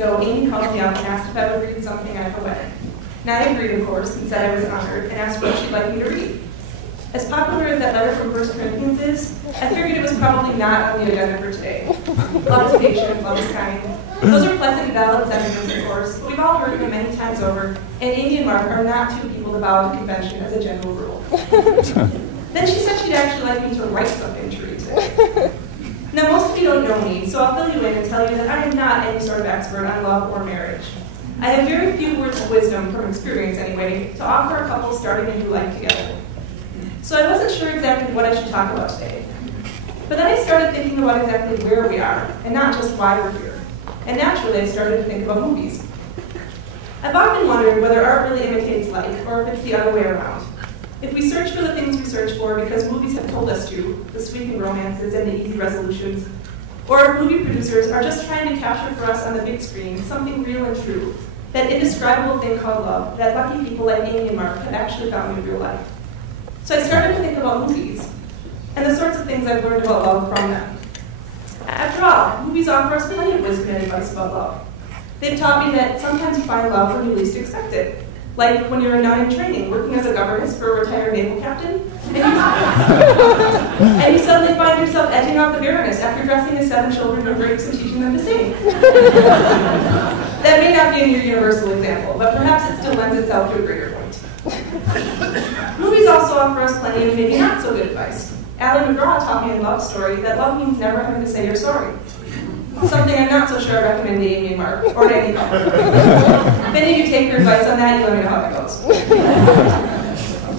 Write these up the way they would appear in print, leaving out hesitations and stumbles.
ago, Amy called me up and asked if I would read something at her wedding. And I agreed, of course, and said I was honored, and asked what she'd like me to read. As popular as that letter from 1 Corinthians is, I figured it was probably not on the agenda for today. Love is patient, love is kind. Those are pleasant, valid sentiments, of course, but we've all heard them many times over, and Amy and Mark are not two people to bow to convention as a general rule. Then she said she'd actually like me to write something to read today. Now, most of you don't know me, so I'll fill you in and tell you that I am not any sort of expert on love or marriage. I have very few words of wisdom, from experience anyway, to offer a couple starting a new life together. So I wasn't sure exactly what I should talk about today. But then I started thinking about exactly where we are, and not just why we're here. And naturally, I started to think about movies. I've often wondered whether art really imitates life, or if it's the other way around. If we search for the things we search for because movies have told us to, the sweeping romances and the easy resolutions, or if movie producers are just trying to capture for us on the big screen something real and true, that indescribable thing called love, that lucky people like Amy and Mark have actually found in real life. So I started to think about movies, and the sorts of things I've learned about love from them. After all, movies offer us plenty of wisdom and advice about love. They've taught me that sometimes you find love when you least expect it. Like when you're a nun in training, working as a governess for a retired naval captain, and you suddenly find yourself edging off the Baroness after dressing his 7 children to grapes and teaching them to sing. That may not be a universal example, but perhaps it still lends itself to a greater point. Movies also offer us plenty of maybe not so good advice. Alan McGraw taught me in Love Story that love means never having to say you're sorry. Something I'm not so sure I recommend to Amy and Mark, or to any couple. If any of you take your advice on that, you let me know how that goes.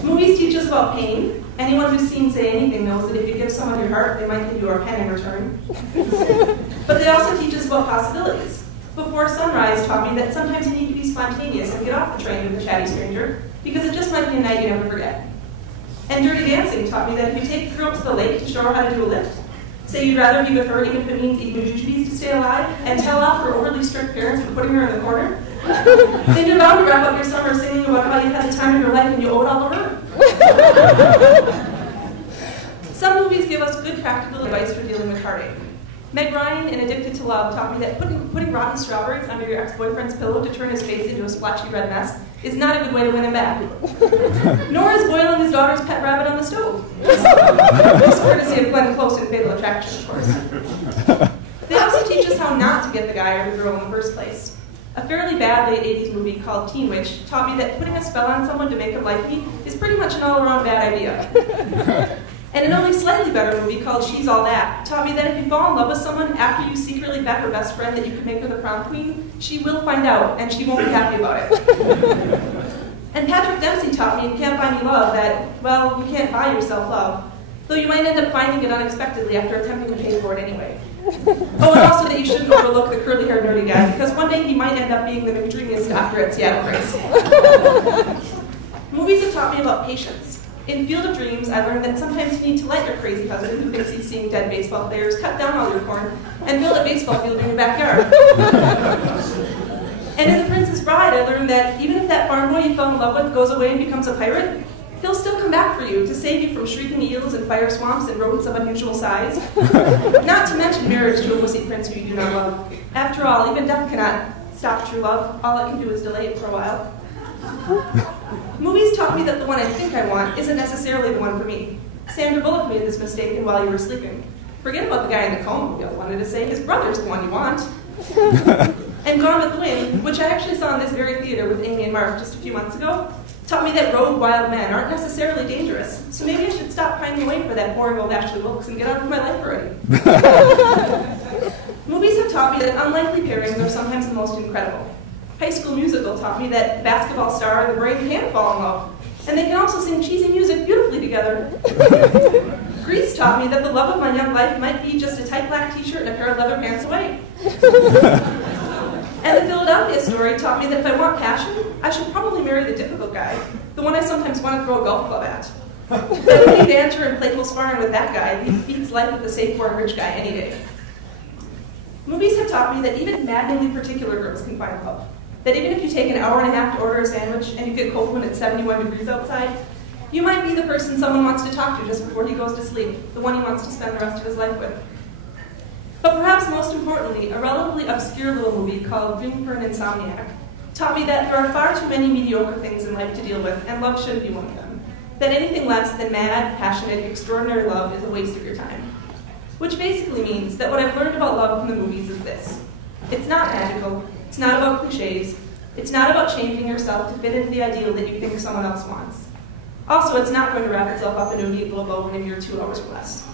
Movies teach us about pain. Anyone who's seen Say Anything knows that if you give someone your heart, they might give you a pen in return. But they also teach us about possibilities. Before Sunrise taught me that sometimes you need to be spontaneous and get off the train with a chatty stranger, because it just might be a night you never forget. And Dirty Dancing taught me that if you take a girl to the lake to show her how to do a lift, say you'd rather be with her even if it means eating jujubes to stay alive, and tell off her overly strict parents for putting her in the corner, then you're bound to wrap up your summer singing about how you had the time of your life and you owe it all to her. Some movies give us good practical advice for dealing with heartache. Meg Ryan in Addicted to Love taught me that putting rotten strawberries under your ex-boyfriend's pillow to turn his face into a splotchy red mess is not a good way to win him back. Nor is boiling his daughter's pet rabbit on the stove. This courtesy of Glenn Close in Fatal Attraction, of course. They also teach us how not to get the guy or the girl in the first place. A fairly bad late 80s movie called Teen Witch taught me that putting a spell on someone to make them like me is pretty much an all-around bad idea. And an only slightly better movie called She's All That taught me that if you fall in love with someone after you secretly bet her best friend that you could make her the prom queen, she will find out, and she won't be happy about it. And Patrick Dempsey taught me in Can't Buy Me Love that, well, you can't buy yourself love, though you might end up finding it unexpectedly after attempting to pay for it anyway. Oh, and also that you shouldn't overlook the curly-haired nerdy guy, because one day he might end up being the McDreamiest doctor at Seattle Grace. Movies have taught me about patience. In Field of Dreams, I learned that sometimes you need to let your crazy husband, who thinks he's seeing dead baseball players, cut down all your corn and build a baseball field in your backyard. And in The Princess Bride, I learned that even if that farm boy you fell in love with goes away and becomes a pirate, he'll still come back for you to save you from shrieking eels and fire swamps and rodents of unusual size. Not to mention marriage to a wussy prince who you do not love. After all, even death cannot stop true love. All it can do is delay it for a while. Movies taught me that the one I think I want isn't necessarily the one for me. Sandra Bullock made this mistake in While You Were Sleeping. Forget about the guy in the coma wheel. Wanted to say his brother's the one you want. And Gone with the Wind, which I actually saw in this very theater with Amy and Mark just a few months ago, taught me that rogue wild men aren't necessarily dangerous. So maybe I should stop pining away for that boring old Ashley Wilkes and get on with my life already. Movies have taught me that unlikely pairings are sometimes the most incredible. High School Musical taught me that basketball star and the brain can fall in love, and they can also sing cheesy music beautifully together. Grease taught me that the love of my young life might be just a tight black t-shirt and a pair of leather pants away. And The Philadelphia Story taught me that if I want passion, I should probably marry the difficult guy, the one I sometimes want to throw a golf club at. Every banter and playful sparring with that guy beats life with the safe-born rich guy any day. Movies have taught me that even maddeningly particular girls can find love. That even if you take an hour and a half to order a sandwich and you get cold when it's 71 degrees outside, you might be the person someone wants to talk to just before he goes to sleep, the one he wants to spend the rest of his life with. But perhaps most importantly, a relatively relatively obscure little movie called Room for an Insomniac taught me that there are far too many mediocre things in life to deal with, and love shouldn't be one of them. That anything less than mad, passionate, extraordinary love is a waste of your time. Which basically means that what I've learned about love from the movies is this. It's not magical, it's not about cliches, it's not about changing yourself to fit into the ideal that you think someone else wants. Also, it's not going to wrap itself up in a neat little bow in a mere 2 hours or less.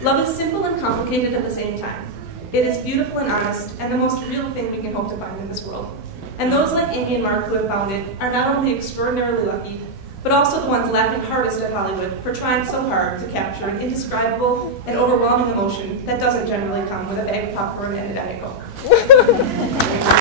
Love is simple and complicated at the same time. It is beautiful and honest, and the most real thing we can hope to find in this world. And those like Amy and Mark who have found it are not only extraordinarily lucky, but also the ones laughing hardest at Hollywood for trying so hard to capture an indescribable and overwhelming emotion that doesn't generally come with a bag of popcorn and a Diet Coke.